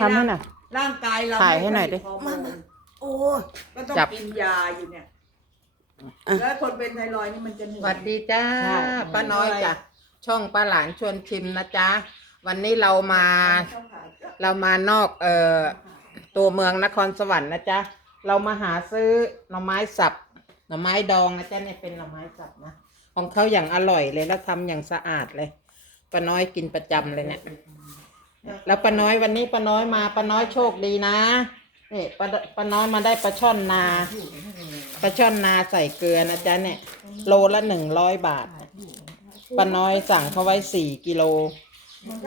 ทำให้หน่อย ร่างกายเราถ่ายให้หน่อยดิ ไม่ผลิตฮร์โมนโอ้ยก็ต้องจับ กินยาอยู่เนี่ยอะแล้วคนเป็นไทรอยด์นี่มันจะเหนื่สอย วัสดีจ้าใช่ ป้าน้อยจ้ะช่องป้าหลานชวนชิมนะจ๊ะ วันนี้เรามาเรามานอกเอ่อตัวเมืองนครสวรรค์นะจ๊ะ เรามาหาซื้อหน่อไม้สับหน่อไม้ดองนะจ๊ะเนี่ยเป็นหน่อไม้สับนะของเขาอย่างอร่อยเลยแล้วทำอย่างสะอาดเลยป้าน้อยกินประจำเลยเนี่ย แล้วป้าน้อยวันนี้ป้าน้อยมาป้าน้อยโชคดีนะนี่ป้าป้าน้อยมาได้ปลาช่อนนาปลาช่อนนาใส่เกลือนะจ๊ะเนี่ย โลละหนึ่งร้อยบาทป้าน้อยสั่งเขาไว้สี่กิโล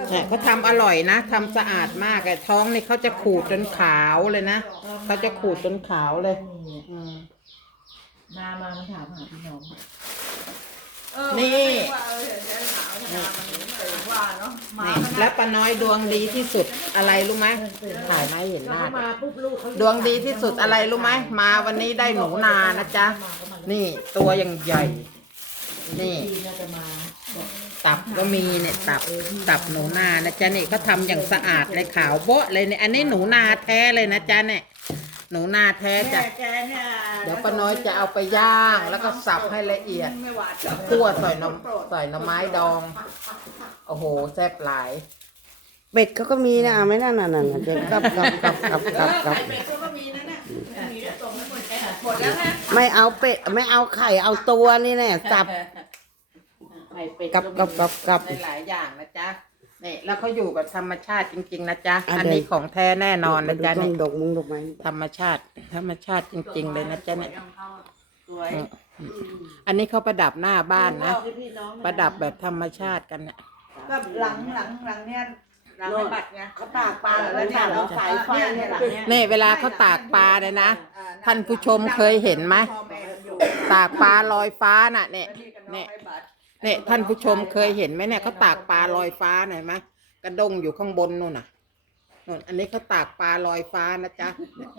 เนี่ยเขาทำอร่อยนะทำสะอาดมากไอ้ท้องนี่เขาจะขูดจนขาวเลยนะเขาจะขูดจนขาวเลยอืมนามามันถามหาพี่น้องเออนี่ แล้วป้าน้อยดวงดีที่สุดอะไรรู้ไหมถ่ายไหมาให้เห็นหน้าดวงดีที่สุดอะไรรู้ไหมมาวันนี้ได้หนูนานะจ๊ะนี่ตัวยังใหญ่ นี่ตับก็มีเนี่ยตับตับหนูนานะจ๊ะนี่เขาทำอย่างสะอาดเลยขาวโบ๊ะเลยเนี่ยอันนี้หนูนาแท้เลยนะจ๊ะเนี่ย หนูนาแท้จ้ะแม่แกเนี่ยเดี๋ยวป้าน้อยจะเอาไปย่างแล้วก็สับให้ละเอียด ไม่หวานจับคั่วใส่หน้ำใส่หน้ำไม้ดอง โอ้โห แซ่บหลาย เป็ดเขาก็มีนะเอาไหม่นั่นน่ะนั่นน่ะเดี๋ยวกลับกลับกลับกลับกลับกลับไข่เป็ดเขาก็มีนะเนี่ยมีแล้วส่งให้หมดหมดแล้วนะไม่เอาเป็ดไม่เอาไข่เอาตัวนี่แน่สับ ไข่เป็ดกลับกลับกลับกลับ หลายๆอย่างนะจ๊ะ นี่แล้วเขาอยู่แบบธรรมชาติจริง ๆ นะจ๊ะอะอันนี้เดี๋ยวของแท้แน่นอนนะจ๊ะต้นี่องดกมุงดกไม้ธรรมชาติ ธรรมชาติจริง ๆ เลยนะจ๊ะเนี่ยสวยอันนี้เขาประดับหน้าบ้านนะบอกให้พี่น้องนประดับแบบธรรมชาติกันเนี่ยก็หลังหลังหลังเนี่ยหลังไม่บัตรไงเขาตากปลาแล้วเนี่ยเราสายไฟเนี่ยหลังเนี่ยนี่เวลาเขาตากปลาเนี่ยนะท่านผู้ชมเคยเห็นไหมพ่อแม่กันอยู่ตากปลาลอยฟ้าน่ะเนี่ยแล้วนี่ก็น้องเนี่ยไม่บัตร เนี่ยท่านผู้ชมเคยเห็นไหมเนี่ยเขาตากปลาลอยฟ้าหน่อยไหมกระดงอยู่ข้างบนนู่นน่ะนู่นอันนี้เขาตากปลาลอยฟ้านะจ๊ะเนี่ย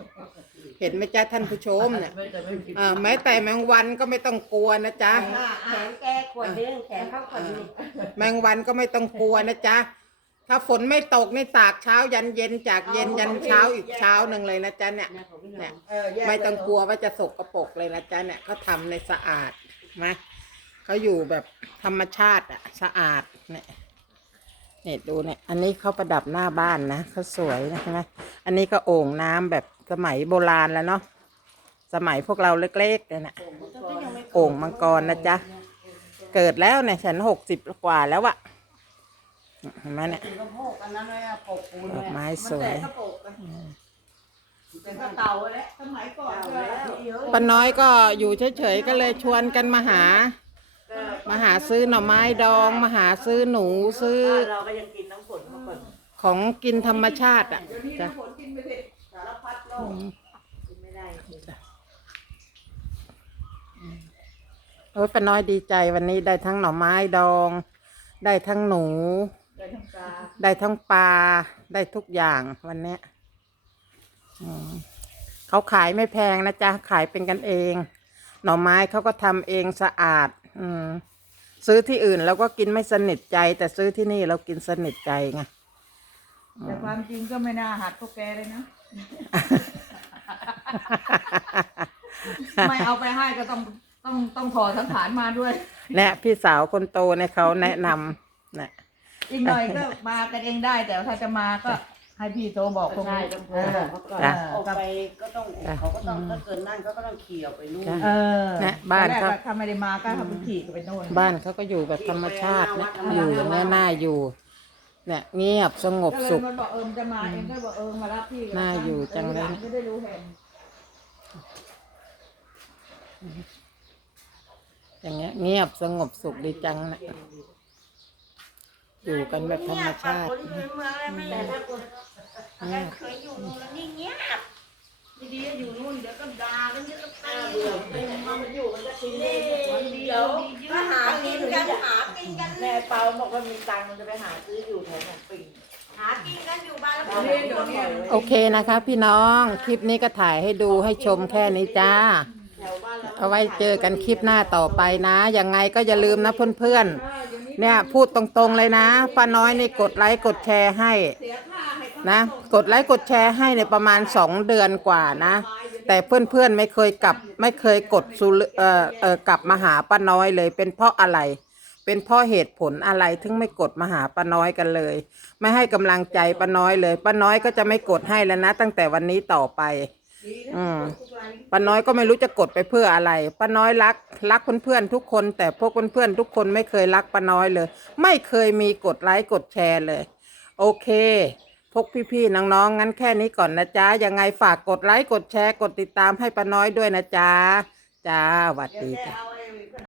เห็นไหมจ๊ะท่านผู้ชมเนี่ยไม่แต่ไม่ผิดอ่าแม้แต่แมงวันก็ไม่ต้องกลัวนะจ๊ะ แขนแกขวดนึงแขนเข้าขวดนึงแมงวันก็ไม่ต้องกลัวนะจ๊ะ ถ้าฝนไม่ตกนี่ตากเช้ายันเย็นจากเย็นยันเช้าอีกเช้าหนึ่งเลยนะจ๊ะเนี่ยเนี่ยเออแยกไม่ต้องกลัวว่าจะสกปรกเลยนะจ๊ะเนี่ยเขาทำในสะอาดนะ เขาอยู่แบบธรรมชาติอะสะอาดเนี่ยเนี่ยดูเนี่ย อันนี้เขาประดับหน้าบ้านนะเขาสวยนะใช่ไหมอันนี้ก็โอ่งน้ำแบบสมัยโบราณแล้วเนาะสมัยพวกเราเล็กๆเนี่ยนะโอ่งมังกรนะจ๊ะเกิดแล้วเนี่ยฉันหกสิบกว่าแล้วอะเห็นไหมเนี่ยถึงกระโพกอันนั้นเลยอะปกปูนดเลอกยไม้มันสวแต่ยกระโปรงกันแต่ก็เก่าแล้วสมัยก่อนก็เยอะป้าน้อยก็อยู่เฉยๆก็เลยชวนกันมาหา มาหาซื้อหน่อไม้ดอง มาหาซื้อหนูซื้อ เราก็ยังกินน้ำฝนมาก่อนของกินธรรมชาติอะเดี๋ยวนี้จ้ะน้ำฝนกินไปเถอะสารพัดโรคกินไม่ได้โอ้ยป้าน้อยดีใจวันนี้ได้ทั้งหน่อไม้ดอง ได้ทั้งหนู ได้ทั้งปลาได้ทั้งปลาได้ทุกอย่างวันเนี้ยอืมเขาขายไม่แพงนะจ๊ะขายเป็นกันเอง หน่อไม้เขาก็ทำเองสะอาด อืมซื้อที่อื่นเราก็กินไม่สนิทใจ แต่ซื้อที่นี่เรากินสนิทใจไงแต่ความจริงก็ไม่น่าหัดพวกแกเลยนะ ไม่เอาไปให้ก็ต้องต้องต้องถอดสังขารมาด้วย เนี่ยพี่สาวคนโตเนี่ยเขาแนะนำเนี่ย อีกหน่อยก็มากันเองได้แต่ถ้าจะมาก็ ให้พี่โทรบอกพวกใช่นี้ต้องโทเอรอบอกเขาก่อนจ้ะ ออกไปก็ต้องเขาก็ต้องถ้าเกิดนั่นเขาก็ต้องขี่ออกไปนู่นจ้ะ เออเนี่ยบ้านตอแรกเขาอะถ้าไม่ได้มาก็ทำพิธีก็ไปโน่นบ้านเขาก็อยู่แบบธรรมชาติเนี่ยอยู่อย่างนี้น่าอยู่ เนี่ยเงียบสงบก็เลยสุข มันบอกเออมันจะมาเองก็บอกเออมารับพี่ก็น่าอยู่จังเลยแต่ทีหไม่ได้รู้แผนอย่างเงี้ยเงียบสงบสุขดีจังนะ อยู่กันแบบธรรมชาติคนที่อยู่ในเมืองอะไรไม่ได้ถ้าคนถ้าเคยอยู่เมืองนี่เงียบดีๆอยู่นู่นเดี๋ยวก็ด่ากันเดี๋ยวก็ตีเบื่อมันอยู่มันก็ทิ้งเดี๋ยวก็หากินกันหากินกันแม่เปาบอกว่ามีตังค์มันจะไปหาซื้ออยู่แถวหนองปิงหากินกันอยู่บ้านแล้วเดี๋ยวเดี๋ยวเนี่ยโอเคนะคะพี่น้องคลิปนี้ก็ถ่ายให้ดูให้ชมแค่นี้จ้าเอาไว้เจอกันคลิปหน้าต่อไปนะยังไงก็อย่าลืมนะเพื่อนๆ เนี่ยพูดตรงๆเลยนะป้าน้อยนี่กดไลค์กดแชร์ให้นะกดไลค์กดแชร์ให้ในยประมาณสองเดือนกว่านะ แต่เพื่อนๆไม่เคยกลับ ไม่เคยกดซูเอ่อเอ่อกลับมาหาป้าน้อยเลย เป็นเพราะอะไร เป็นเพราะเหตุผลอะไรถึงไม่กดมาหาป้าน้อยกันเลย ไม่ให้กำลังใจป้าน้อยเลยป้าน้อยก็จะไม่กดให้แล้วนะ ตั้งแต่วันนี้ต่อไป อืม ป้าน้อยก็ไม่รู้จะกดไปเพื่ออะไรป้าน้อยรัก รักเพื่อนๆทุกคน แต่พวกเพื่อนๆทุกคนไม่เคยรักป้าน้อยเลย ไม่เคยมีกดไลค์กดแชร์เลย โอเคพวกพี่ๆน้องๆงั้นแค่นี้ก่อนนะจ๊ะยังไงฝากกดไลค์กดแชร์กดติดตามให้ป้าน้อยด้วยนะจ๊ะจ้าสวัสเดี๋ยวดีจะจ้ะเอาไอ้